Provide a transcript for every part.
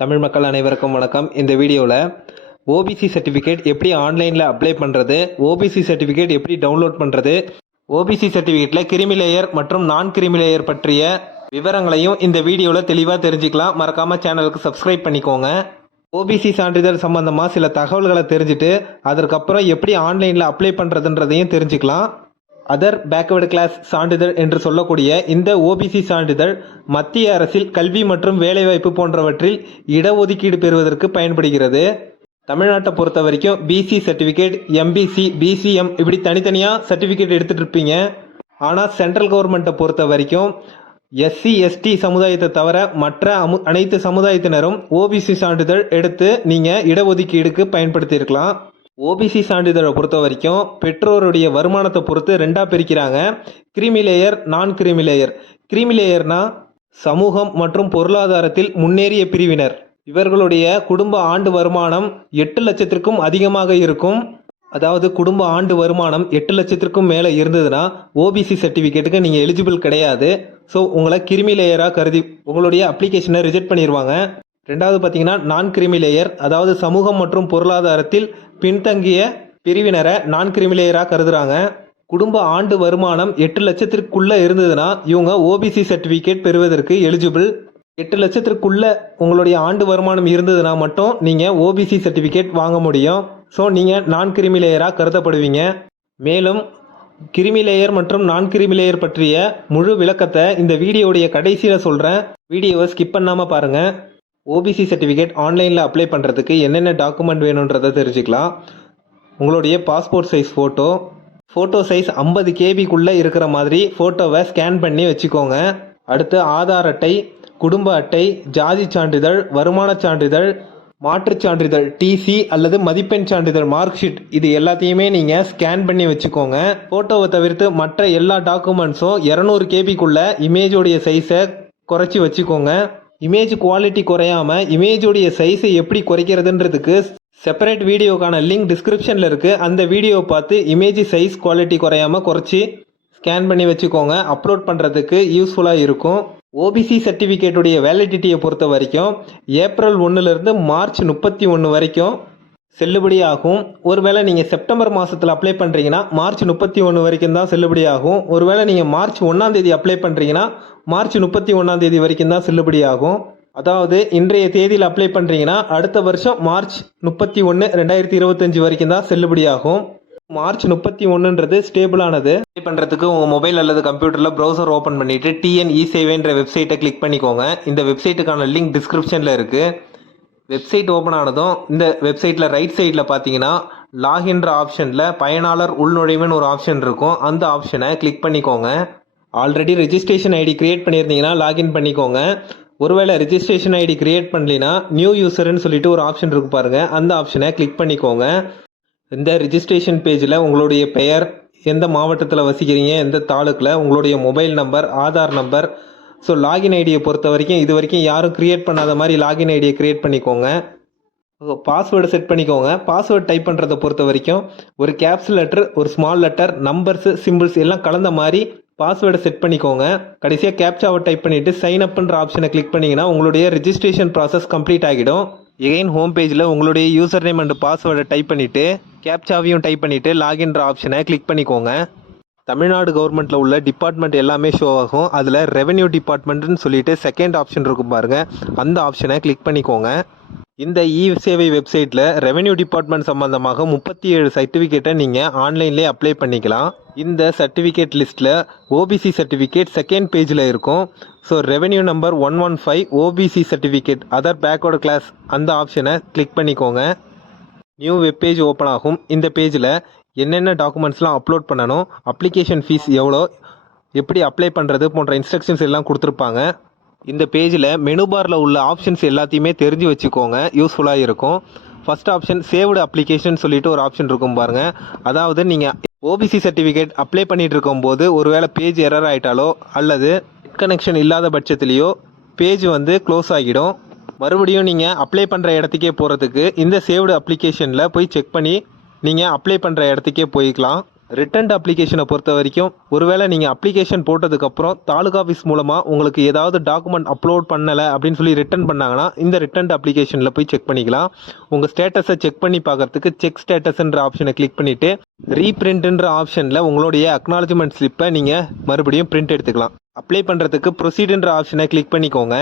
தமிழ் மக்கள் அனைவருக்கும் வணக்கம். இந்த வீடியோவில் ஓபிசி சர்டிஃபிகேட் எப்படி ஆன்லைனில் அப்ளை பண்ணுறது ஓபிசி சர்டிஃபிகேட் எப்படி டவுன்லோட் பண்ணுறது ஓபிசி சர்டிஃபிகேட்டில் கிரிமி லேயர் மற்றும் நான் கிரிமி லேயர் பற்றிய விவரங்களையும் இந்த வீடியோவில் தெளிவாக தெரிஞ்சுக்கலாம். மறக்காமல் சேனலுக்கு சப்ஸ்கிரைப் பண்ணிக்கோங்க. ஓபிசி சான்றிதழ் சம்பந்தமாக சில தகவல்களை தெரிஞ்சுட்டு அதற்கப்புறம் எப்படி ஆன்லைனில் அப்ளை பண்ணுறதுன்றதையும் தெரிஞ்சுக்கலாம். அதர் பேக்வேர்டு கிளாஸ் சான்றிதழ் என்று சொல்லக்கூடிய இந்த ஓபிசி சான்றிதழ் மத்திய அரசில் கல்வி மற்றும் வேலைவாய்ப்பு போன்றவற்றில் இடஒதுக்கீடு பெறுவதற்கு பயன்படுகிறது. தமிழ்நாட்டை பொறுத்த வரைக்கும் பிசி சர்டிஃபிகேட் எம்பிசி பிசிஎம் இப்படி தனித்தனியாக சர்டிஃபிகேட் எடுத்துகிட்டு இருப்பீங்க ஆனால் சென்ட்ரல் கவர்மெண்ட்டை பொறுத்த வரைக்கும் எஸ்சி எஸ்டி சமுதாயத்தை தவிர மற்ற அமு அனைத்து சமுதாயத்தினரும் ஓபிசி சான்றிதழ் எடுத்து நீங்கள் இடஒதுக்கீடுக்கு பயன்படுத்தியிருக்கலாம். ஓபிசி சான்றிதழை பொறுத்த வரைக்கும் பெற்றோருடைய வருமானத்தை பொறுத்து ரெண்டாக பிரிக்கிறாங்க. கிரிமி லேயர் நான் கிரிமி லேயர் கிரிமி லேயர்னா சமூகம் மற்றும் பொருளாதாரத்தில் முன்னேறிய பிரிவினர். இவர்களுடைய குடும்ப ஆண்டு வருமானம் எட்டு லட்சத்திற்கும் அதிகமாக இருக்கும். அதாவது குடும்ப ஆண்டு வருமானம் எட்டு லட்சத்திற்கும் மேலே இருந்ததுன்னா ஓபிசி சர்டிஃபிகேட்டுக்கு நீங்கள் எலிஜிபிள் கிடையாது. ஸோ உங்களை கிரிமி லேயராக கருதி உங்களுடைய அப்ளிகேஷனை ரிஜெக்ட் பண்ணிடுவாங்க ரெண்டாவது பார்த்தீங்கன்னா நான் கிரிமி லேயர் அதாவது சமூகம் மற்றும் பொருளாதாரத்தில் பின்தங்கிய பிரிவினரை நான் கிரிமி லேயராக கருதுகிறாங்க குடும்ப ஆண்டு வருமானம் எட்டு லட்சத்திற்குள்ளே இருந்ததுன்னா இவங்க ஓபிசி சர்டிஃபிகேட் பெறுவதற்கு எலிஜிபிள் எட்டு லட்சத்திற்குள்ள உங்களுடைய ஆண்டு வருமானம் இருந்ததுன்னா மட்டும் நீங்கள் ஓபிசி சர்டிஃபிகேட் வாங்க முடியும். ஸோ நீங்கள் நான் கிரிமி லேயராக கருதப்படுவீங்க. மேலும் கிரிமி லேயர் மற்றும் நான் கிரிமி லேயர் பற்றிய முழு விளக்கத்தை இந்த வீடியோடைய கடைசியில் சொல்கிறேன் வீடியோவை ஸ்கிப் பண்ணாமல் பாருங்கள் ஓபிசி சர்டிஃபிகேட் ஆன்லைனில் அப்ளை பண்ணுறதுக்கு என்னென்ன டாக்குமெண்ட் வேணுன்றதை தெரிஞ்சுக்கலாம். உங்களுடைய passport size photo photo size ஐம்பது கேபிக்குள்ளே இருக்கிற மாதிரி ஃபோட்டோவை ஸ்கேன் பண்ணி வச்சுக்கோங்க. அடுத்து ஆதார் அட்டை குடும்ப அட்டை ஜாதி சான்றிதழ் வருமானச் சான்றிதழ் மாற்றுச் சான்றிதழ் டிசி அல்லது மதிப்பெண் சான்றிதழ் மார்க் ஷீட் இது எல்லாத்தையுமே நீங்கள் ஸ்கேன் பண்ணி வச்சுக்கோங்க. ஃபோட்டோவை தவிர்த்து மற்ற எல்லா டாக்குமெண்ட்ஸும் இரநூறு கேபிக்குள்ள இமேஜோடைய சைஸை குறைச்சி வச்சுக்கோங்க. இமேஜ் குவாலிட்டி குறையாம இமேஜோடைய சைஸை எப்படி குறைக்கிறதுன்றதுக்கு செப்பரேட் வீடியோக்கான லிங்க் டிஸ்கிரிப்ஷனில் இருக்குது அந்த வீடியோவை பார்த்து இமேஜ் சைஸ் குவாலிட்டி குறையாம குறைச்சி ஸ்கேன் பண்ணி வச்சுக்கோங்க. அப்லோட் பண்ணுறதுக்கு யூஸ்ஃபுல்லாக இருக்கும். ஓபிசி சர்டிஃபிகேட்டுடைய வேலிடிட்டியை பொறுத்த வரைக்கும் ஏப்ரல் ஒன்றுலேருந்து மார்ச் முப்பத்தி ஒன்று வரைக்கும் செல்லுபடியாகும். ஒருவேளை நீங்கள் செப்டம்பர் மாதத்தில் அப்ளை பண்ணுறீங்கன்னா மார்ச் முப்பத்தி ஒன்று வரைக்கும் தான் செல்லுபடியாகும். ஒருவேளை நீங்கள் மார்ச் ஒன்றாம் தேதி அப்ளை பண்ணுறீங்கன்னா மார்ச் முப்பத்தி ஒன்றாம் தேதி வரைக்கும் தான் செல்லுபடியாகும். அதாவது இன்றைய தேதியில் அப்ளை பண்ணுறீங்கன்னா அடுத்த வருஷம் மார்ச் முப்பத்தி ஒன்று ரெண்டாயிரத்தி இருபத்தஞ்சி வரைக்கும் தான் செல்லுபடியாகும். மார்ச் முப்பத்தி ஒன்றுன்றது ஸ்டேபிளானது அப்ளை பண்ணுறதுக்கு உங்கள் மொபைல் அல்லது கம்ப்யூட்டரில் ப்ரௌசர் ஓப்பன் பண்ணிவிட்டு டிஎன் இ சேவைன்ற வெப்சைட்டை கிளிக் பண்ணிக்கோங்க. இந்த வெப்சைட்டுக்கான லிங்க் டிஸ்கிரிப்ஷனில் இருக்குது வெப்சைட் ஓப்பன் ஆனதும் இந்த வெப்சைட்டில் ரைட் சைடில் பார்த்தீங்கன்னா லாகின்ற ஆப்ஷனில் பயனாளர் உள்நுழைவுன்னு ஒரு ஆப்ஷன் இருக்கும். அந்த ஆப்ஷனை கிளிக் பண்ணிக்கோங்க. ஆல்ரெடி ரிஜிஸ்ட்ரேஷன் ஐடி கிரியேட் பண்ணியிருந்தீங்கன்னா லாகின் பண்ணிக்கோங்க. ஒருவேளை ரிஜிஸ்ட்ரேஷன் ஐடி கிரியேட் பண்ணலினா நியூ யூசர்னு சொல்லிட்டு ஒரு ஆப்ஷன் இருக்கு பாருங்க. அந்த ஆப்ஷனை கிளிக் பண்ணிக்கோங்க. இந்த ரிஜிஸ்ட்ரேஷன் பேஜில் உங்களுடைய பெயர் எந்த மாவட்டத்தில் வசிக்கிறீங்க எந்த தாலுக்கில் உங்களுடைய mobile number Aadhaar number so login ஐடியை பொறுத்த வரைக்கும் இது வரைக்கும் யாரும் க்ரியேட் பண்ணாத மாதிரி லாகின் ஐடியை க்ரியேட் பண்ணிக்கோங்க. பாஸ்வேர்டு செட் பண்ணிக்கோங்க. பாஸ்வேர்டு டைப் பண்ணுறதை பொறுத்த வரைக்கும் ஒரு கேப்ஸ் லெட்டர் ஒரு ஸ்மால் லெட்டர் நம்பர்ஸு சிம்பிள்ஸ் எல்லாம் கலந்த மாதிரி பாஸ்வேர்டை செட் பண்ணிக்கோங்க. கடைசியாக கேப்சாவை டைப் பண்ணிவிட்டு சைன் அப்ன்ற ஆப்ஷனை கிளிக் பண்ணிங்கன்னா உங்களுடைய ரெஜிஸ்ட்ரேஷன் ப்ராசஸ் கம்ப்ளீட் ஆகிடும். எகைன் ஹோம் பேஜில் உங்களுடைய யூசர் நேம் அண்ட் பாஸ்வேர்டை டைப் பண்ணிவிட்டு கேப்சாவையும் டைப் பண்ணிவிட்டு லாகின்ற ஆப்ஷனை கிளிக் பண்ணிக்கோங்க. தமிழ்நாடு கவர்மெண்ட்டில் உள்ள டிபார்ட்மெண்ட் எல்லாமே ஷோ ஆகும். அதில் ரெவென்யூ டிபார்ட்மெண்ட்னு சொல்லிட்டு செகண்ட் ஆப்ஷன் இருக்கும் பாருங்கள் அந்த ஆப்ஷனை கிளிக் பண்ணிக்கோங்க. இந்த இ சேவை வெப்சைட்டில் ரெவென்யூ டிபார்ட்மெண்ட் சம்பந்தமாக முப்பத்தி ஏழு சர்டிஃபிகேட்டை நீங்கள் ஆன்லைன்லேயே அப்ளை பண்ணிக்கலாம். இந்த சர்டிஃபிகேட் லிஸ்ட்டில் ஓபிசி சர்டிஃபிகேட் செகண்ட் பேஜில் இருக்கும். So revenue number one one five OBC certificate other backward class அந்த ஆப்ஷனை கிளிக் பண்ணிக்கோங்க. நியூ வெப்பேஜ் ஓப்பன் ஆகும். இந்த பேஜில் என்னென்ன டாக்குமெண்ட்ஸ்லாம் அப்லோட் பண்ணணும் அப்ளிகேஷன் ஃபீஸ் எவ்வளோ எப்படி அப்ளை பண்ணுறது போன்ற இன்ஸ்ட்ரக்ஷன்ஸ் எல்லாம் கொடுத்துருப்பாங்க. இந்த பேஜில் மெனு பாரில் உள்ள ஆப்ஷன்ஸ் எல்லாத்தையுமே தெரிஞ்சு வச்சுக்கோங்க யூஸ்ஃபுல்லாக இருக்கும். ஃபர்ஸ்ட் ஆப்ஷன் சேவ்டு அப்ளிகேஷன் சொல்லிட்டு ஒரு ஆப்ஷன் இருக்கும் பாருங்கள் அதாவது நீங்கள் ஓபிசி சர்டிஃபிகேட் அப்ளை பண்ணிகிட்டு இருக்கும்போது ஒருவேளை பேஜ் எரர் ஆகிட்டாலோ அல்லது கனெக்ஷன் இல்லாத பட்சத்துலேயோ பேஜ் வந்து க்ளோஸ் ஆகிடும். மறுபடியும் நீங்கள் அப்ளை பண்ணுற இடத்துக்கே போகிறதுக்கு இந்த சேவ்டு அப்ளிகேஷனில் போய் செக் பண்ணி நீங்கள் அப்ளை பண்ணுற இடத்துக்கே போய்க்கலாம். ரிட்டர்ன்ட் அப்ளிகேஷனை பொறுத்த வரைக்கும் ஒருவேளை நீங்கள் அப்ளிகேஷன் போட்டதுக்கப்புறம் தாலுகா ஆஃபீஸ் மூலமாக உங்களுக்கு ஏதாவது டாக்குமெண்ட் அப்லோட் பண்ணலை அப்படின்னு சொல்லி ரிட்டர்ன் பண்ணாங்கன்னா இந்த ரிட்டர்ன்ட் அப்ளிகேஷனில் போய் செக் பண்ணிக்கலாம். உங்கள் ஸ்டேட்டஸை செக் பண்ணி பார்க்கறதுக்கு செக் ஸ்டேட்டஸ்ன்ற ஆப்ஷனை கிளிக் பண்ணிவிட்டு ரீப்ரிண்ட்ன்ற ஆப்ஷனில் உங்களுடைய அக்னாலஜ்மெண்ட் ஸ்லிப்பை நீங்கள் மறுபடியும் பிரிண்ட் எடுத்துக்கலாம். அப்ளை பண்ணுறதுக்கு ப்ரொசீடுன்ற ஆப்ஷனை கிளிக் பண்ணிக்கோங்க.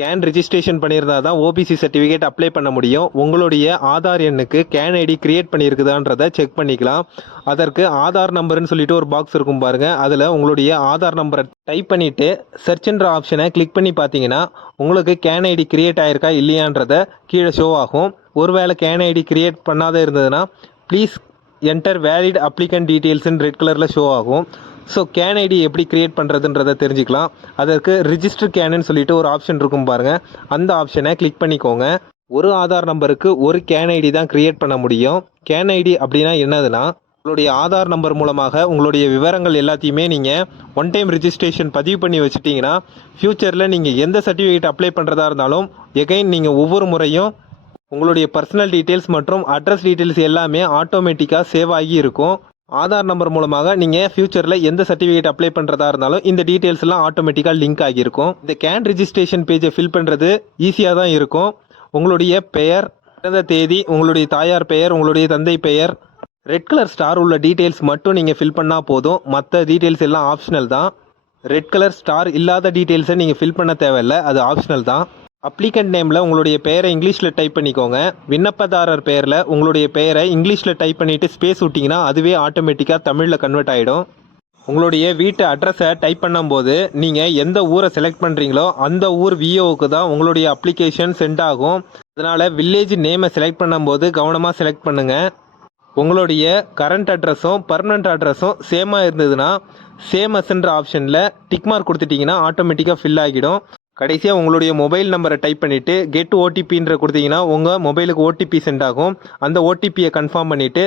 கேன் ரெஜிஸ்ட்ரேஷன் பண்ணியிருந்தா தான் ஓபிசி சர்டிஃபிகேட் அப்ளை பண்ண முடியும். உங்களுடைய ஆதார் எண்ணுக்கு கேன் ஐடி கிரியேட் பண்ணியிருக்குதான்றதை செக் பண்ணிக்கலாம். அதற்கு ஆதார் நம்பர்னு சொல்லிட்டு ஒரு பாக்ஸ் இருக்கும் பாருங்கள் அதில் உங்களுடைய ஆதார் நம்பரை டைப் பண்ணிவிட்டு சர்ச்ன்ற ஆப்ஷனை கிளிக் பண்ணி பார்த்தீங்கன்னா உங்களுக்கு கேன் ஐடி கிரியேட் ஆயிருக்கா இல்லையான்றத கீழே ஷோ ஆகும். ஒருவேளை கேன் ஐடி கிரியேட் பண்ணாத இருந்ததுன்னா ப்ளீஸ் என்டர் வேலிட் அப்ளிகன் டீட்டெயில்ஸ்ன்னு ரெட் கலரில் ஷோ ஆகும். ஸோ கேன் ஐடி எப்படி கிரியேட் பண்ணுறதுன்றதை தெரிஞ்சுக்கலாம். அதற்கு ரிஜிஸ்டர் கேனுன்னு சொல்லிட்டு ஒரு ஆப்ஷன் இருக்கும் பாருங்கள் அந்த ஆப்ஷனை கிளிக் பண்ணிக்கோங்க. ஒரு ஆதார் நம்பருக்கு ஒரு கேன் ஐடி தான் கிரியேட் பண்ண முடியும். கேன் ஐடி அப்படின்னா என்னதுன்னா உங்களுடைய ஆதார் நம்பர் மூலமாக உங்களுடைய விவரங்கள் எல்லாத்தையுமே நீங்கள் ஒன் டைம் ரிஜிஸ்ட்ரேஷன் பதிவு பண்ணி வச்சுட்டிங்கன்னா ஃப்யூச்சரில் நீங்கள் எந்த சர்டிஃபிகேட் அப்ளை பண்ணுறதா இருந்தாலும் எகைன் நீங்கள் ஒவ்வொரு முறையும் உங்களுடைய பர்சனல் டீட்டெயில்ஸ் மற்றும் அட்ரஸ் டீட்டெயில்ஸ் எல்லாமே ஆட்டோமேட்டிக்காக சேவ் ஆகி இருக்கும். ஆதார் நம்பர் மூலமாக நீங்கள் ஃப்யூச்சரில் எந்த சர்டிஃபிகேட் அப்ளை பண்ணுறதா இருந்தாலும் இந்த டீட்டெயில்ஸ் எல்லாம் ஆட்டோமேட்டிக்காக லிங்க் ஆகியிருக்கும். இந்த கேன் ரெஜிஸ்ட்ரேஷன் பேஜை ஃபில் பண்ணுறது ஈஸியாக தான் இருக்கும். உங்களுடைய பெயர் பிறந்த தேதி உங்களுடைய தாயார் பெயர் உங்களுடைய தந்தை பெயர் ரெட் கலர் ஸ்டார் உள்ள டீட்டெயில்ஸ் மட்டும் நீங்கள் ஃபில் பண்ணால் போதும். மற்ற டீட்டெயில்ஸ் எல்லாம் ஆப்ஷனல் தான். ரெட் கலர் ஸ்டார் இல்லாத டீட்டெயில்ஸை நீங்கள் ஃபில் பண்ண தேவையில்ல. அது ஆப்ஷனல் தான். அப்ளிகண்ட் நேமில் உங்களுடைய பெயரை இங்கிலீஷில் டைப் பண்ணிக்கோங்க. விண்ணப்பதாரர் பெயரில் உங்களுடைய பெயரை இங்கிலீஷில் டைப் பண்ணிவிட்டு ஸ்பேஸ் விட்டிங்கன்னா அதுவே ஆட்டோமேட்டிக்காக தமிழில் கன்வெர்ட் ஆகிடும் உங்களுடைய வீட்டு அட்ரஸை டைப் பண்ணும்போது நீங்கள் எந்த ஊரை செலக்ட் பண்ணுறீங்களோ அந்த ஊர் விஓவுக்கு தான் உங்களுடைய அப்ளிகேஷன் சென்ட் ஆகும். அதனால் வில்லேஜ் நேமை செலக்ட் பண்ணும்போது கவனமாக செலக்ட் பண்ணுங்கள் உங்களுடைய கரண்ட் அட்ரஸும் பர்மனண்ட் அட்ரஸும் சேமாக இருந்ததுன்னா சேம் அஸ்ன்ற ஆப்ஷனில் டிக் மார்க் கொடுத்துட்டிங்கன்னா ஆட்டோமேட்டிக்காக ஃபில் ஆகிடும். கடைசியாக உங்களுடைய மொபைல் நம்பரை டைப் பண்ணிவிட்டு கெட் ஓடிபின்ற கொடுத்தீங்கன்னா உங்கள் மொபைலுக்கு ஓடிபி சென்ட் ஆகும். அந்த ஓடிபியை கன்ஃபார்ம் பண்ணிவிட்டு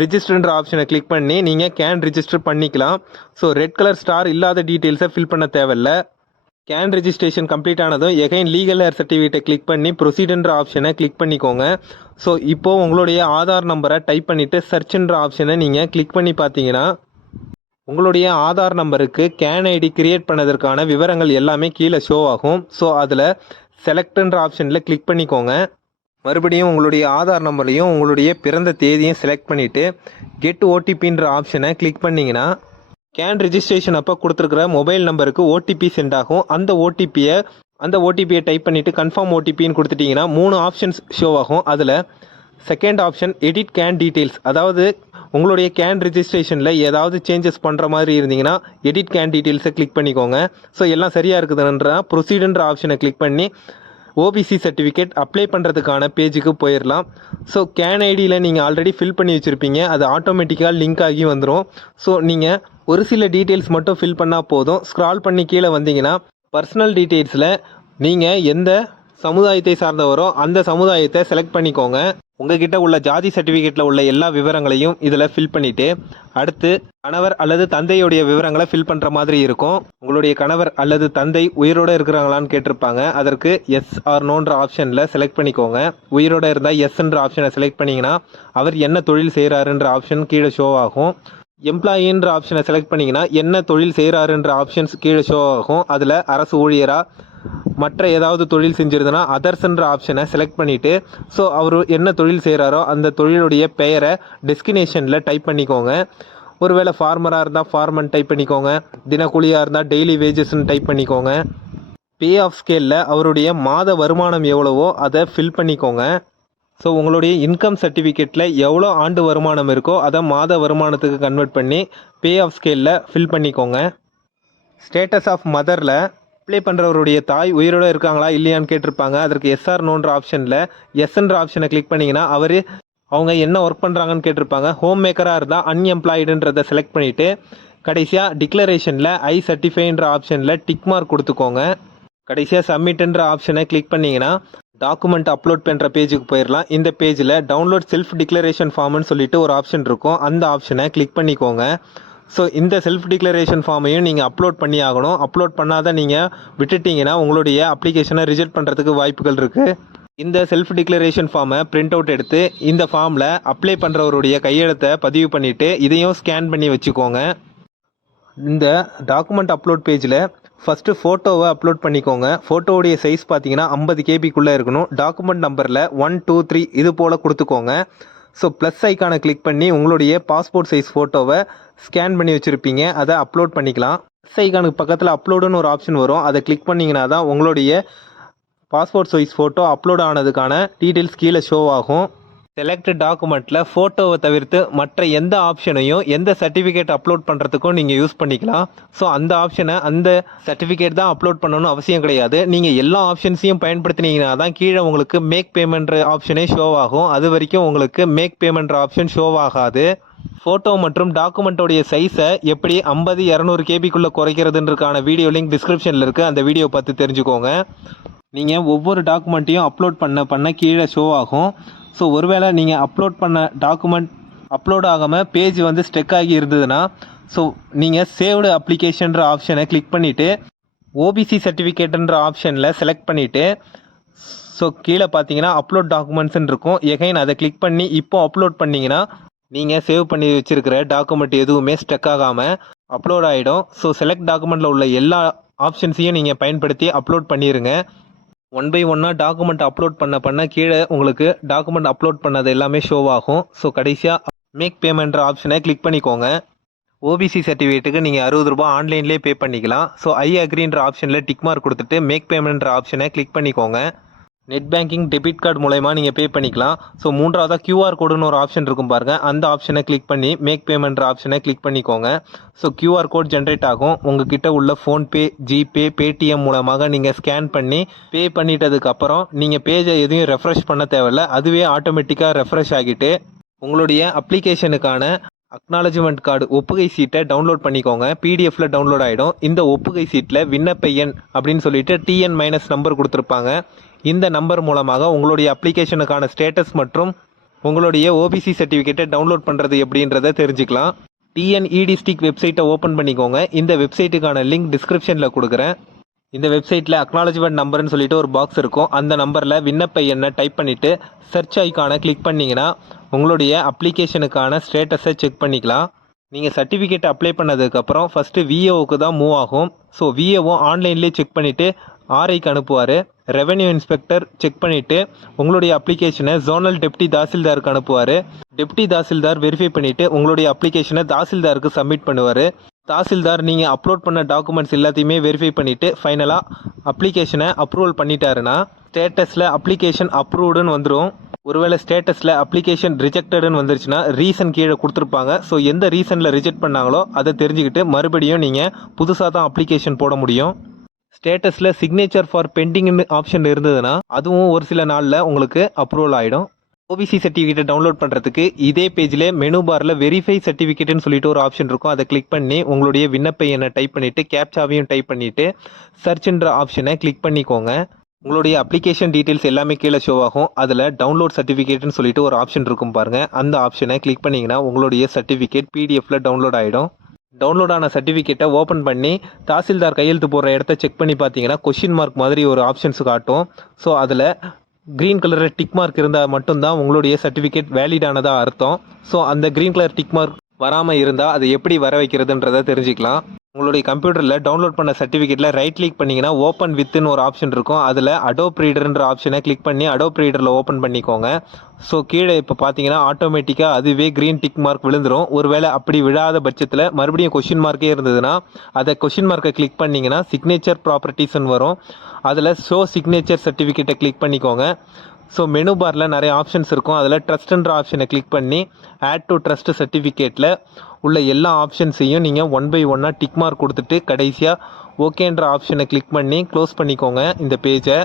ரிஜிஸ்டர்ன்ற ஆப்ஷனை கிளிக் பண்ணி நீங்கள் கேன் ரிஜிஸ்டர் பண்ணிக்கலாம். ஸோ ரெட் கலர் ஸ்டார் இல்லாத டீட்டெயில்ஸை ஃபில் பண்ண தேவையில்ல. கேன் ரெஜிஸ்ட்ரேஷன் கம்ப்ளீட் ஆனதும் எகைன் லீகல் ஏர் சர்டிஃபிகேட்டை கிளிக் பண்ணி ப்ரொசீடுன்ற ஆப்ஷனை கிளிக் பண்ணிக்கோங்க. ஸோ இப்போது உங்களுடைய ஆதார் நம்பரை டைப் பண்ணிவிட்டு சர்ச்ன்ற ஆப்ஷனை நீங்கள் கிளிக் பண்ணி பார்த்தீங்கன்னா உங்களுடைய ஆதார் நம்பருக்கு கேன் ஐடி கிரியேட் பண்ணதற்கான விவரங்கள் எல்லாமே கீழே ஷோ ஆகும். ஸோ அதில் செலக்ட்ன்ற ஆப்ஷனில் கிளிக் பண்ணிக்கோங்க. மறுபடியும் உங்களுடைய ஆதார் நம்பரையும் உங்களுடைய பிறந்த தேதியும் செலக்ட் பண்ணிவிட்டு கெட் ஓடிபின்ற ஆப்ஷனை கிளிக் பண்ணிங்கன்னா கேன் ரிஜிஸ்ட்ரேஷன் அப்போ கொடுத்துருக்குற மொபைல் நம்பருக்கு ஓடிபி சென்ட் ஆகும். அந்த ஓடிபியை அந்த ஓடிபியை டைப் பண்ணிவிட்டு கன்ஃபார்ம் ஓடிபின்னு கொடுத்துட்டிங்கன்னா மூணு ஆப்ஷன்ஸ் ஷோ ஆகும். அதில் second option edit CAN details அதாவது உங்களுடைய கேன் ரிஜிஸ்ட்ரேஷனில் ஏதாவது சேஞ்சஸ் பண்ணுற மாதிரி இருந்தீங்கன்னா எடிட் கேன் டீட்டெயில்ஸை கிளிக் பண்ணிக்கோங்க. ஸோ எல்லாம் சரியாக இருக்குதுன்றா ப்ரொசீடுன்ற ஆப்ஷனை கிளிக் பண்ணி ஓபிசி சர்டிஃபிகேட் அப்ளை பண்ணுறதுக்கான பேஜுக்கு போயிடலாம் ஸோ கேன் ஐடியில் நீங்கள் ஆல்ரெடி ஃபில் பண்ணி வச்சுருப்பீங்க. அது ஆட்டோமேட்டிக்காக லிங்க் ஆகி வந்துடும் ஸோ நீங்கள் ஒரு சில டீட்டெயில்ஸ் மட்டும் ஃபில் பண்ணால் போதும். ஸ்க்ரால் பண்ணி கீழே வந்தீங்கன்னா பர்சனல் டீட்டெயில்ஸில் நீங்கள் எந்த சமுதாயத்தை சார்ந்தவரோ அந்த சமுதாயத்தை செலக்ட் பண்ணிக்கோங்க. உங்ககிட்ட உள்ள ஜாதி சர்டிஃபிகேட்டில் உள்ள எல்லா விவரங்களையும் இதில் ஃபில் பண்ணிவிட்டு அடுத்து கணவர் அல்லது தந்தையுடைய விவரங்களை ஃபில் பண்ணுற மாதிரி இருக்கும். உங்களுடைய கணவர் அல்லது தந்தை உயிரோடு இருக்கிறாங்களான்னு கேட்டிருப்பாங்க. அதற்கு எஸ் ஆர் நோன்ற ஆப்ஷனில் செலக்ட் பண்ணிக்கோங்க. உயிரோட இருந்தால் எஸ்ன்ற ஆப்ஷனை செலக்ட் பண்ணிங்கன்னா அவர் என்ன தொழில் செய்கிறாருன்ற ஆப்ஷன் கீழே ஷோ ஆகும். எம்ப்ளாயின்ற ஆப்ஷனை செலக்ட் பண்ணிங்கன்னா என்ன தொழில் செய்கிறாருன்ற ஆப்ஷன்ஸ் கீழே ஷோ ஆகும். அதில் அரசு ஊழியராக மற்ற ஏதாவது தொழில் செஞ்சிருந்தனா அதர்ஸ்ன்ற ஆப்ஷனை செலக்ட் பண்ணிவிட்டு ஸோ அவர் என்ன தொழில் செய்கிறாரோ அந்த தொழிலுடைய பெயரை டெஸ்டினேஷனில் டைப் பண்ணிக்கோங்க. ஒருவேளை ஃபார்மராக இருந்தால் ஃபார்மன் டைப் பண்ணிக்கோங்க. தினக்கூலியாக இருந்தால் டெய்லி வேஜஸ்ன்னு டைப் பண்ணிக்கோங்க. பே ஆஃப் ஸ்கேலில் அவருடைய மாத வருமானம் எவ்வளவோ அதை ஃபில் பண்ணிக்கோங்க. ஸோ உங்களுடைய இன்கம் சர்டிஃபிகேட்டில் எவ்வளோ ஆண்டு வருமானம் இருக்கோ அதை மாத வருமானத்துக்கு கன்வெர்ட் பண்ணி பே ஆஃப் ஸ்கேலில் ஃபில் பண்ணிக்கோங்க. ஸ்டேட்டஸ் ஆஃப் மதரில் அப்ளை பண்ணுறவருடைய தாய் உயிரோடு இருக்காங்களா இல்லையான்னு கேட்டிருப்பாங்க. அதற்கு எஸ்ஆர் நோன்ற ஆப்ஷனில் எஸ்ன்ற ஆப்ஷனை கிளிக் பண்ணிங்கன்னா அவர் அவங்க என்ன ஒர்க் பண்ணுறாங்கன்னு கேட்டிருப்பாங்க. ஹோம் மேக்கராக இருந்தால் அன்எம்ப்ளாய்டுன்றதை செலக்ட் பண்ணிவிட்டு கடைசியாக டிக்ளரேஷனில் ஐ சர்டிஃபைன்ற ஆப்ஷனில் டிக் மார்க் கொடுத்துக்கோங்க. கடைசியாக சப்மிட்ன்ற ஆப்ஷனை கிளிக் பண்ணிங்கன்னா டாக்குமெண்ட் அப்லோட் பண்ணுற பேஜுக்கு போயிடலாம் இந்த பேஜில் டவுன்லோட் செல்ஃப் டிக்ளரேஷன் ஃபார்ம்னு சொல்லிட்டு ஒரு ஆப்ஷன் இருக்கும். அந்த ஆப்ஷனை கிளிக் பண்ணிக்கோங்க. ஸோ இந்த செல்ஃப் டிக்ளரேஷன் ஃபார்மையும் நீங்கள் அப்லோட் பண்ணி ஆகணும். அப்லோட் பண்ணாத நீங்கள் விட்டுட்டீங்கன்னா உங்களுடைய அப்ளிகேஷனை ரிஜெக்ட் பண்ணுறதுக்கு வாய்ப்புகள் இருக்குது இந்த செல்ஃப் டிக்ளரேஷன் ஃபார்மை பிரிண்ட் அவுட் எடுத்து இந்த ஃபார்மில் அப்ளை பண்ணுறவருடைய கையெழுத்தை பதிவு பண்ணிவிட்டு இதையும் ஸ்கேன் பண்ணி வச்சுக்கோங்க. இந்த டாக்குமெண்ட் அப்லோட் பேஜில் ஃபஸ்ட்டு ஃபோட்டோவை அப்லோட் பண்ணிக்கோங்க. ஃபோட்டோவுடைய சைஸ் பார்த்தீங்கன்னா ஐம்பது கேபிக்குள்ளே இருக்கணும். டாக்குமெண்ட் நம்பரில் ஒன் டூ த்ரீ இது போல் கொடுத்துக்கோங்க. ஸோ ப்ளஸ் ஐக்கானை கிளிக் பண்ணி உங்களுடைய பாஸ்போர்ட் சைஸ் ஃபோட்டோவை ஸ்கேன் பண்ணி வச்சுருப்பீங்க. அதை அப்லோட் பண்ணிக்கலாம். ப்ளஸ் ஐக்கானுக்கு பக்கத்தில் அப்லோடுன்னு ஒரு ஆப்ஷன் வரும். அதை கிளிக் பண்ணிங்கன்னா தான் உங்களுடைய பாஸ்போர்ட் சைஸ் ஃபோட்டோ அப்லோட் ஆனதுக்கான டீட்டெயில்ஸ் கீழே ஷோ ஆகும். செலக்ட் டாக்குமெண்ட்டில் ஃபோட்டோவை தவிர்த்து மற்ற எந்த ஆப்ஷனையும் எந்த சர்டிஃபிகேட் அப்லோட் பண்ணுறதுக்கும் நீங்கள் யூஸ் பண்ணிக்கலாம். ஸோ அந்த ஆப்ஷனை அந்த சர்டிஃபிகேட் தான் அப்லோட் பண்ணணும்னு அவசியம் கிடையாது. நீங்கள் எல்லா ஆப்ஷன்ஸையும் பயன்படுத்தினீங்கன்னா தான் கீழே உங்களுக்கு மேக் பேமெண்ட் ஆப்ஷனே ஷோ ஆகும். அது வரைக்கும் உங்களுக்கு மேக் பேமெண்ட் ஆப்ஷன் ஷோ ஆகாது. ஃபோட்டோ மற்றும் டாக்குமெண்ட்டோடைய சைஸை எப்படி ஐம்பது இரநூறு கேபிக்குள்ளே குறைக்கிறதுன்றதுக்கான வீடியோ லிங்க் டிஸ்கிரிப்ஷனில் இருக்குது அந்த வீடியோ பார்த்து தெரிஞ்சுக்கோங்க. நீங்கள் ஒவ்வொரு டாக்குமெண்ட்டையும் அப்லோட் பண்ண பண்ண கீழே ஷோ ஆகும். ஸோ ஒருவேளை நீங்கள் அப்லோட் பண்ண டாக்குமெண்ட் அப்லோட் ஆகாமல் பேஜ் வந்து ஸ்டெக் ஆகி இருந்ததுன்னா ஸோ நீங்கள் சேவ்டு அப்ளிகேஷன்ற ஆப்ஷனை கிளிக் பண்ணிவிட்டு ஓபிசி சர்டிஃபிகேட்டுன்ற ஆப்ஷனில் செலக்ட் பண்ணிவிட்டு ஸோ கீழே பார்த்தீங்கன்னா அப்லோட் டாக்குமெண்ட்ஸ்ன்னு இருக்கும். எகைன் அதை கிளிக் பண்ணி இப்போ அப்லோட் பண்ணிங்கன்னா நீங்கள் சேவ் பண்ணி வச்சுருக்கிற டாக்குமெண்ட் எதுவுமே ஸ்டெக் ஆகாமல் அப்லோட் ஆகிடும் ஸோ செலக்ட் டாக்குமெண்ட்டில் உள்ள எல்லா ஆப்ஷன்ஸையும் நீங்கள் பயன்படுத்தி அப்லோட் பண்ணிடுங்க ஒன் பை ஒன்னாக டாக்குமெண்ட் அப்லோட் பண்ண பண்ண கீழே உங்களுக்கு டாக்குமெண்ட் அப்லோட் பண்ணது எல்லாமே ஷோ ஆகும். ஸோ கடைசியாக மேக் பேமெண்ட்ற ஆப்ஷனை கிளிக் பண்ணிக்கோங்க. ஓபிசி சர்டிஃபிகேட்டுக்கு நீங்கள் அறுபது ரூபாய் ஆன்லைன்லேயே பே பண்ணிக்கலாம். ஸோ ஐ அக்ரின்ற ஆப்ஷனில் டிக் மார்க் கொடுத்துட்டு மேக் பேமெண்ட்ற ஆப்ஷனை கிளிக் பண்ணிக்கோங்க. நெட் பேங்கிங் டெபிட் கார்டு மூலயமா நீங்கள் பே பண்ணிக்கலாம். ஸோ மூன்றாவதாக கியூஆர் கோடுன்னு ஒரு ஆப்ஷன் இருக்கும் பாருங்கள் அந்த ஆப்ஷனை கிளிக் பண்ணி மேக் பேமெண்ட் ஆப்ஷனை கிளிக் பண்ணிக்கோங்க. ஸோ கியூஆர் கோட் ஜென்ரேட் ஆகும். உங்ககிட்ட உள்ள ஃபோன்பே ஜிபே பேடிஎம் மூலமாக நீங்கள் ஸ்கேன் பண்ணி பே பண்ணிட்டதுக்கப்புறம் நீங்கள் பேஜை எதையும் ரெஃப்ரெஷ் பண்ண தேவையில்ல. அதுவே ஆட்டோமேட்டிக்காக ரெஃப்ரெஷ் ஆகிட்டு உங்களுடைய அப்ளிகேஷனுக்கான அக்னாலஜ்மெண்ட் கார்டு ஒப்புகை சீட்டை டவுன்லோட் பண்ணிக்கோங்க. பிடிஎஃப்ல டவுன்லோட் ஆகிடும் இந்த ஒப்புகை சீட்டில் விண்ணப்ப எண் அப்படின்னு சொல்லிட்டு டிஎன் மைனஸ் நம்பர் கொடுத்துருப்பாங்க. இந்த நம்பர் மூலமாக உங்களுடைய அப்ளிகேஷனுக்கான ஸ்டேட்டஸ் மற்றும் உங்களுடைய ஓபிசி சர்டிஃபிகேட்டை டவுன்லோட் பண்ணுறது எப்படின்றத தெரிஞ்சுக்கலாம். டிஎன்இடி ஸ்டிக் வெப்சைட்டை ஓப்பன் பண்ணிக்கோங்க. இந்த வெப்சைட்டுக்கான லிங்க் டிஸ்கிரிப்ஷனில் கொடுக்குறேன். இந்த வெப்சைட்டில் அக்னாலஜ்மெண்ட் நம்பர்னு சொல்லிட்டு ஒரு பாக்ஸ் இருக்கும். அந்த நம்பரில் விண்ணப்ப எண்ணை டைப் பண்ணிவிட்டு சர்ச் ஐக்கானை கிளிக் பண்ணிங்கன்னா உங்களுடைய அப்ளிகேஷனுக்கான ஸ்டேட்டஸை செக் பண்ணிக்கலாம். நீங்கள் சர்டிஃபிகேட் அப்ளை பண்ணதுக்கப்புறம் ஃபஸ்ட்டு விஏஓக்கு தான் மூவ் ஆகும். ஸோ விஏஓ ஆன்லைன்லேயே செக் பண்ணிவிட்டு ஆர்ஐக்கு அனுப்புவார். ரெவென்யூ இன்ஸ்பெக்டர் செக் பண்ணிவிட்டு உங்களுடைய அப்ளிகேஷனை ஜோனல் டெப்டி தாசில்தாருக்கு அனுப்புவார். டெப்டி தாசில்தார் வெரிஃபை பண்ணிவிட்டு உங்களுடைய அப்ளிகேஷனை தாசில்தாருக்கு சப்மிட் பண்ணுவார். தாசில்தார் நீங்கள் அப்லோட் பண்ண டாக்குமெண்ட்ஸ் எல்லாத்தையுமே வெரிஃபை பண்ணிவிட்டு ஃபைனலாக அப்ளிகேஷனை அப்ரூவல் பண்ணிட்டாருன்னா ஸ்டேட்டஸில் அப்ளிகேஷன் அப்ரூவ்டுன்னு வந்துடும் ஒருவேளை ஸ்டேட்டஸில் அப்ளிகேஷன் ரிஜெக்டடுன்னு வந்துருச்சுன்னா ரீசன் கீழே கொடுத்துருப்பாங்க. ஸோ எந்த ரீசனில் ரிஜெக்ட் பண்ணாங்களோ அதை தெரிஞ்சுக்கிட்டு மறுபடியும் நீங்கள் புதுசாக தான் அப்ளிகேஷன் போட முடியும். ஸ்டேட்டஸில் சிக்னேச்சர் ஃபார் பெண்டிங்னு ஆப்ஷன் இருந்ததுன்னா அதுவும் ஒரு சில நாளில் உங்களுக்கு அப்ரூவல் ஆகிடும் ஓபிசி சர்டிஃபிகேட்டை டவுன்லோட் பண்ணுறதுக்கு இதே பேஜில் மெனு பாரில் வெரிஃபை சர்டிஃபிகேட்னு சொல்லிட்டு ஒரு ஆப்ஷன் இருக்கும். அதை கிளிக் பண்ணி உங்களுடைய விண்ணப்ப எண்ணை டைப் பண்ணிவிட்டு கேப்சாவையும் டைப் பண்ணிவிட்டு சர்ச்ன்ற ஆப்ஷனை கிளிக் பண்ணிக்கோங்க. உங்களுடைய அப்ளிகேஷன் டீட்டெயில்ஸ் எல்லாமே கீழே ஷோ ஆகும். அதில் டவுன்லோட் சர்டிஃபிகேட்னு சொல்லிட்டு ஒரு ஆப்ஷன் இருக்கும் பாருங்கள் அந்த ஆப்ஷனை கிளிக் பண்ணிங்கன்னா உங்களுடைய சர்டிஃபிகேட் பிடிஎஃப்ல டவுன்லோட் ஆகிடும் டவுன்லோட் ஆன சர்டிஃபிகேட்டை ஓப்பன் பண்ணி தாசில்தார் கையெழுத்து போடுற இடத்த செக் பண்ணி பார்த்தீங்கன்னா கொஷின் மார்க் மாதிரி ஒரு ஆப்ஷன்ஸ் காட்டும். ஸோ அதில் க்ரீன் கலரில் டிக் மார்க் இருந்தால் மட்டும்தான் உங்களுடைய சர்டிஃபிகேட் வேலிடானதாக அர்த்தம். ஸோ அந்த க்ரீன் கலர் டிக் மார்க் வராமல் இருந்தால் அதை எப்படி வர வைக்கிறதுன்றதை தெரிஞ்சுக்கலாம். உங்களுடைய கம்ப்யூட்டரில் டவுன்லோட் பண்ண சர்டிஃபிகேட்டில் ரைட் கிளிக் பண்ணிங்கன்னா ஓப்பன் வித்துன்னு ஒரு ஆப்ஷன் இருக்கும். அதில் அடோப் ரீடர்ன்ற ஆப்ஷனை கிளிக் பண்ணி அடோப் ரீடரில் ஓப்பன் பண்ணிக்கோங்க. ஸோ கீழே இப்போ பார்த்தீங்கன்னா ஆட்டோமேட்டிக்காக அதுவே க்ரீன் டிக் மார்க் விழுந்துரும். ஒருவேளை அப்படி விழாத பட்சத்தில் மறுபடியும் கொஷின் மார்க்கே இருந்ததுன்னா அதை கொஷின் மார்க்கை கிளிக் பண்ணிங்கன்னா சிக்னேச்சர் ப்ராப்பர்ட்டிஸ்ன்னு வரும். அதில் ஷோ சிக்னேச்சர் சர்டிஃபிகேட்டை கிளிக் பண்ணிக்கோங்க. ஸோ மெனு பாரில் நிறைய ஆப்ஷன்ஸ் இருக்கும். அதில் ட்ரஸ்ட்டுன்ற ஆப்ஷனை கிளிக் பண்ணி ஆட் டு ட்ரஸ்ட் சர்டிஃபிகேட்டில் உள்ள எல்லா ஆப்ஷன்ஸையும் நீங்கள் ஒன் பை ஒன்னாக டிக் மார்க் கொடுத்துட்டு கடைசியாக ஓகேன்ற ஆப்ஷனை கிளிக் பண்ணி க்ளோஸ் பண்ணிக்கோங்க இந்த பேஜை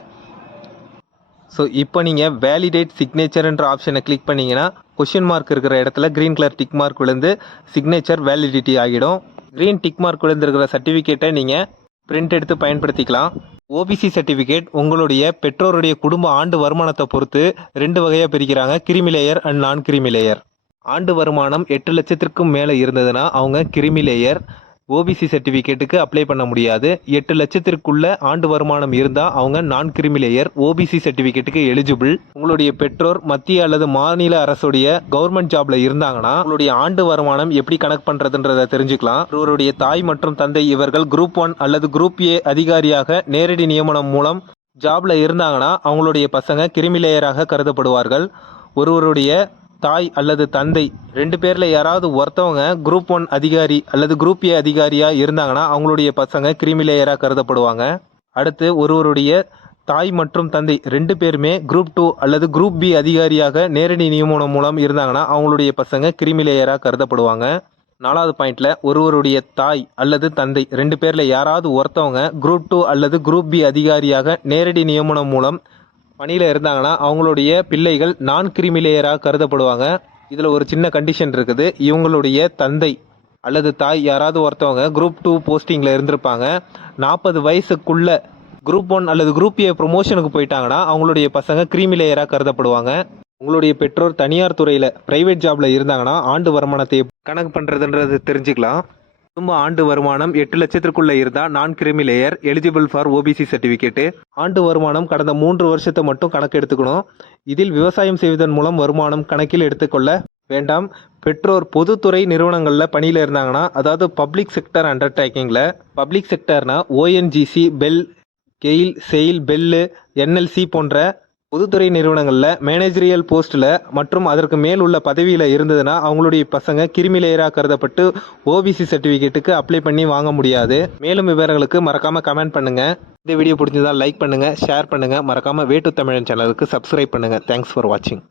ஸோ இப்போ நீங்கள் வேலிடேட் சிக்னேச்சர்ன்ற ஆப்ஷனை கிளிக் பண்ணிங்கன்னா கொஷின் மார்க் இருக்கிற இடத்துல க்ரீன் கலர் டிக் மார்க் விழுந்து சிக்னேச்சர் வேலிடிட்டி ஆகிடும். க்ரீன் டிக் மார்க் விழுந்திருக்கிற சர்டிஃபிகேட்டை நீங்கள் பிரிண்ட் எடுத்து பயன்படுத்திக்கலாம். ஓபிசி சர்டிஃபிகேட் உங்களுடைய பெற்றோருடைய குடும்ப ஆண்டு வருமானத்தை பொறுத்து ரெண்டு வகையாக பிரிக்கிறாங்க. கிரிமி லேயர் அண்ட் நான் கிரிமி லேயர். ஆண்டு வருமானம் எட்டு லட்சத்திற்கும் மேலே இருந்ததுன்னா அவங்க கிரிமி லேயர் ஓபிசி சர்டிஃபிகேட்டுக்கு அப்ளை பண்ண முடியாது. எட்டு லட்சத்திற்குள்ள ஆண்டு வருமானம் இருந்தால் அவங்க நான் கிரிமிலேயர் ஓபிசி சர்டிஃபிகேட்டுக்கு எலிஜிபிள் உங்களுடைய பெற்றோர் மத்திய அல்லது மாநில அரசுடைய கவர்மெண்ட் ஜாப்ல இருந்தாங்கன்னா உங்களுடைய ஆண்டு வருமானம் எப்படி கணக்கு பண்றதுன்றதை தெரிஞ்சுக்கலாம். ஒருவருடைய தாய் மற்றும் தந்தை இவர்கள் குரூப் ஒன் அல்லது குரூப் ஏ அதிகாரியாக நேரடி நியமனம் மூலம் ஜாப்ல இருந்தாங்கன்னா அவங்களுடைய பசங்க கிரிமிலேயராக கருதப்படுவார்கள். ஒருவருடைய தாய் அல்லது தந்தை ரெண்டு பேரில் யாராவது ஒருத்தவங்க குரூப் ஒன் அதிகாரி அல்லது குரூப் ஏ அதிகாரியாக இருந்தாங்கன்னா அவங்களுடைய பசங்க கிரிமிலேயராக கருதப்படுவாங்க. அடுத்து ஒருவருடைய தாய் மற்றும் தந்தை ரெண்டு பேருமே குரூப் டூ அல்லது குரூப் பி அதிகாரியாக நேரடி நியமனம் மூலம் இருந்தாங்கன்னா அவங்களுடைய பசங்க கிரிமிலேயரா கருதப்படுவாங்க. நாலாவது பாயிண்டில் ஒருவருடைய தாய் அல்லது தந்தை ரெண்டு பேரில் யாராவது ஒருத்தவங்க குரூப் டூ அல்லது குரூப் பி அதிகாரியாக நேரடி நியமனம் மூலம் பணியில் இருந்தாங்கன்னா அவங்களுடைய பிள்ளைகள் நான் கிரிமிலேயராக கருதப்படுவாங்க. இதில் ஒரு சின்ன கண்டிஷன் இருக்குது. இவங்களுடைய தந்தை அல்லது தாய் யாராவது ஒருத்தவங்க குரூப் டூ போஸ்டிங்கில் இருந்திருப்பாங்க. நாற்பது வயசுக்குள்ள குரூப் ஒன் அல்லது குரூப் ஏ ப்ரொமோஷனுக்கு போயிட்டாங்கன்னா அவங்களுடைய பசங்க கிரிமிலேயராக கருதப்படுவாங்க. உங்களுடைய பெற்றோர் தனியார் துறையில் ப்ரைவேட் ஜாப்ல இருந்தாங்கன்னா ஆண்டு வருமானத்தை கணக்கு பண்ணுறதுன்றது தெரிஞ்சுக்கலாம். குடும்ப ஆண்டு வருமானம் எட்டு லட்சத்திற்குள்ள இருந்தால் நான் creamy layer eligible for OBC certificate ஆண்டு வருமானம் கடந்த மூன்று வருஷத்தை மட்டும் கணக்கு எடுத்துக்கணும். இதில் விவசாயம் செய்வதன் மூலம் வருமானம் கணக்கில் எடுத்துக்கொள்ள வேண்டாம். பெற்றோர் பொதுத்துறை நிறுவனங்களில் பணியில் இருந்தாங்கன்னா அதாவது பப்ளிக் செக்டர் அண்டர்டேக்கிங்கில் public செக்டர்னா ONGC BEL GAIL SAIL BEL NLC போன்ற பொதுத்துறை நிறுவனங்களில் மேனேஜரியல் போஸ்ட்டில் மற்றும் அதற்கு மேல் உள்ள பதவியில் இருந்ததுன்னா அவங்களுடைய பசங்க கிருமி லேயராக கருதப்பட்டு ஓபிசி சர்டிஃபிகேட்டுக்கு அப்ளை பண்ணி வாங்க முடியாது. மேலும் விவரங்களுக்கு மறக்காமல் கமெண்ட் பண்ணுங்கள் இந்த வீடியோ பிடிச்சதா லைக் பண்ணுங்கள் ஷேர் பண்ணுங்கள் மறக்காமல் வேட்டு தமிழன் சேனலுக்கு சப்ஸ்கிரைப் பண்ணுங்கள் தேங்க்ஸ் ஃபார் வாட்சிங்